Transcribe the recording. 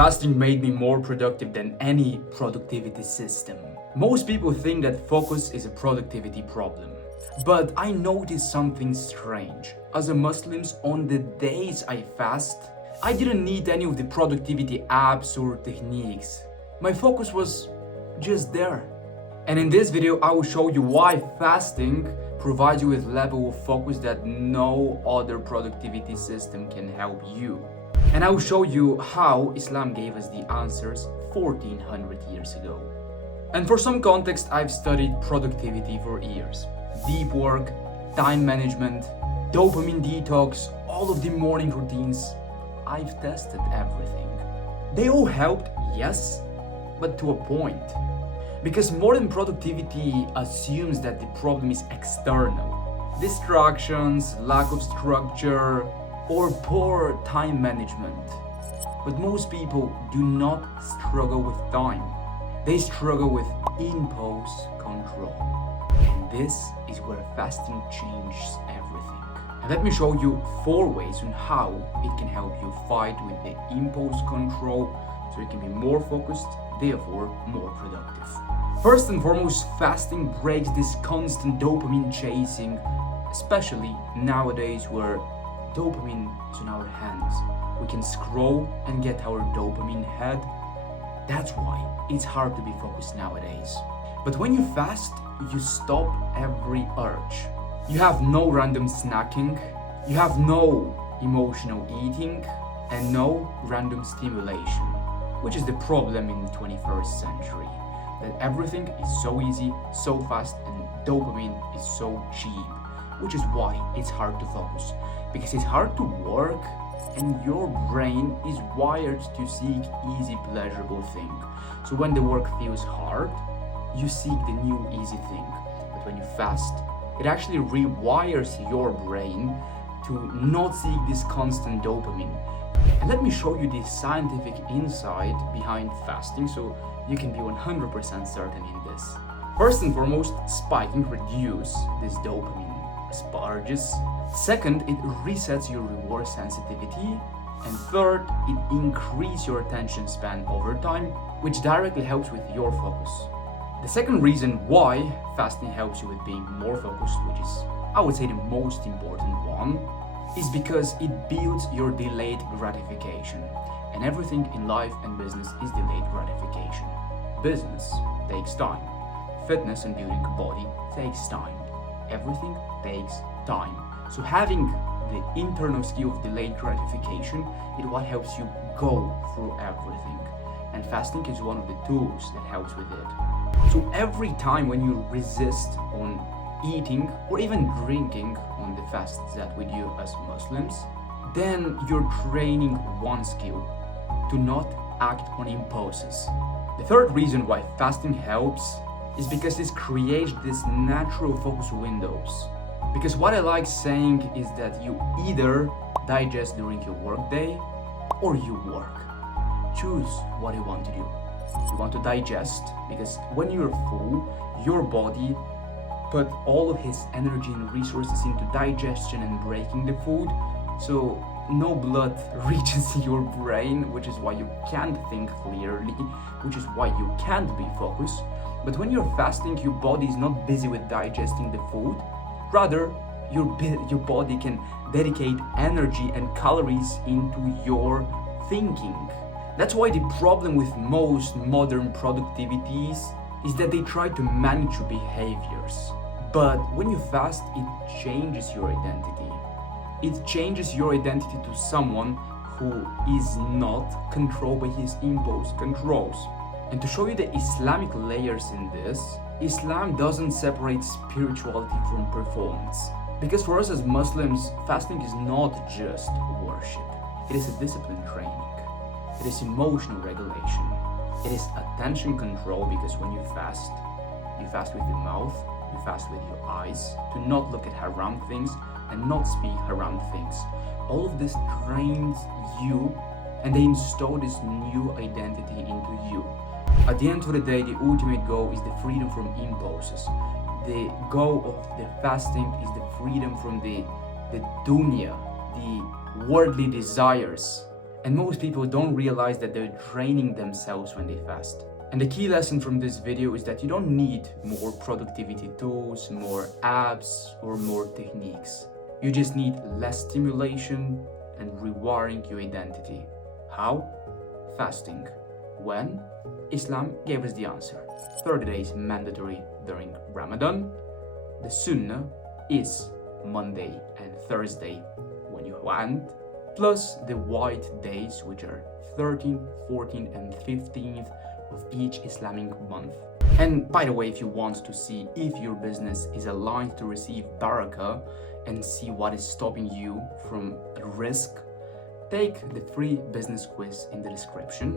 Fasting made me more productive than any productivity system. Most people think that focus is a productivity problem. But I noticed something strange. As a Muslim, on the days I fast, I didn't need any of the productivity apps or techniques. My focus was just there. And in this video, I will show you why fasting provides you with a level of focus that no other productivity system can help you. And I will show you how Islam gave us the answers 1400 years ago. And for some context, I've studied productivity for years. Deep work, time management, dopamine detox, all of the morning routines. I've tested everything. They all helped, yes, but to a point. Because modern productivity assumes that the problem is external. Distractions, lack of structure, or poor time management. But most people do not struggle with time. They struggle with impulse control. And this is where fasting changes everything. And let me show you 4 ways on how it can help you fight with the impulse control so you can be more focused, therefore more productive. First and foremost, fasting breaks this constant dopamine chasing, especially nowadays where dopamine is in our hands. We can scroll and get our dopamine head. That's why it's hard to be focused nowadays. But when you fast, you stop every urge. You have no random snacking, you have no emotional eating, and no random stimulation, which is the problem in the 21st century. That everything is so easy, so fast, and dopamine is so cheap, which is why it's hard to focus. Because it's hard to work and your brain is wired to seek easy, pleasurable thing. So when the work feels hard, you seek the new easy thing. But when you fast, it actually rewires your brain to not seek this constant dopamine. And let me show you the scientific insight behind fasting so you can be 100% certain in this. First and foremost, spiking reduces this dopamine spurges. Second, it resets your reward sensitivity. And third, it increases your attention span over time, which directly helps with your focus. The second reason why fasting helps you with being more focused, which is, I would say, the most important one, is because it builds your delayed gratification. And everything in life and business is delayed gratification. Business takes time. Fitness and building a body takes time. Everything takes time. So having the internal skill of delayed gratification is what helps you go through everything. And fasting is one of the tools that helps with it. So every time when you resist on eating or even drinking on the fasts that we do as Muslims, then you're training one skill, to not act on impulses. The third reason why fasting helps is because this creates this natural focus windows. Because what I like saying is that you either digest during your workday or you work. Choose what you want to do. You want to digest because when you're full, your body put all of his energy and resources into digestion and breaking the food. So no blood reaches your brain, which is why you can't think clearly, which is why you can't be focused. But when you're fasting, your body is not busy with digesting the food. Rather, your body can dedicate energy and calories into your thinking. That's why the problem with most modern productivities is that they try to manage your behaviors. But when you fast, it changes your identity. It changes your identity to someone who is not controlled by his impulse controls. And to show you the Islamic layers in this, Islam doesn't separate spirituality from performance. Because for us as Muslims, fasting is not just worship. It is a discipline training. It is emotional regulation. It is attention control because when you fast with your mouth, you fast with your eyes, to not look at haram things and not speak haram things. All of this trains you and they install this new identity into you. At the end of the day, the ultimate goal is the freedom from impulses. The goal of the fasting is the freedom from the dunya, the worldly desires. And most people don't realize that they're draining themselves when they fast. And the key lesson from this video is that you don't need more productivity tools, more apps, or more techniques. You just need less stimulation and rewiring your identity. How? Fasting. When? Islam gave us the answer. 30 days mandatory during Ramadan. The Sunnah is Monday and Thursday when you want, plus the white days, which are 13th, 14th, and 15th of each Islamic month. And by the way, if you want to see if your business is aligned to receive barakah and see what is stopping you from risk, take the free business quiz in the description.